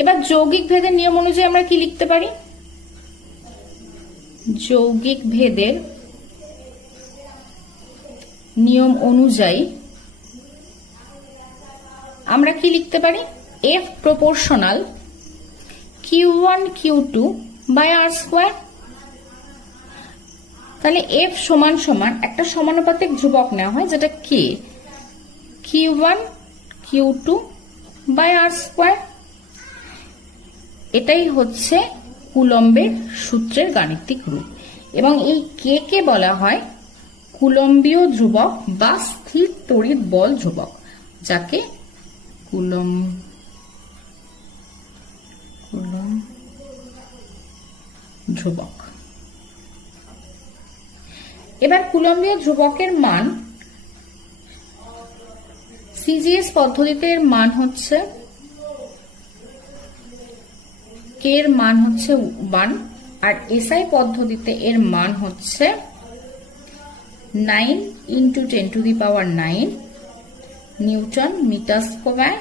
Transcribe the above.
এবার যৌগিক ভেদের নিয়ম অনুযায়ী আমরা কি লিখতে পারি? যৌগিক ভেদের নিয়ম অনুযায়ী আমরা কি লিখতে পারি? F proportional Q one Q two by R square তাহলে এফ সমান সমান একটা সমানুপাতিক ধ্রুবক নেওয়া হয়, যেটা কে? Q one Q two by R square এটাই হচ্ছে কুলম্বের সূত্রের গাণিতিক রূপ। এবং এই কে কে বলা হয়? কুলম্বীয় ধ্রুবক বা স্থির তড়িৎ বল ধ্রুবক, যাকে কুলম কুলম ধ্রুবক। এবার কুলম্বীয় ধ্রুবকের মান সিজিএস পদ্ধতিতে মান হচ্ছে কে এর মান হচ্ছে ওয়ান আর এসআই পদ্ধতিতে এর মান হচ্ছে nine into ten to the power nine newton metre square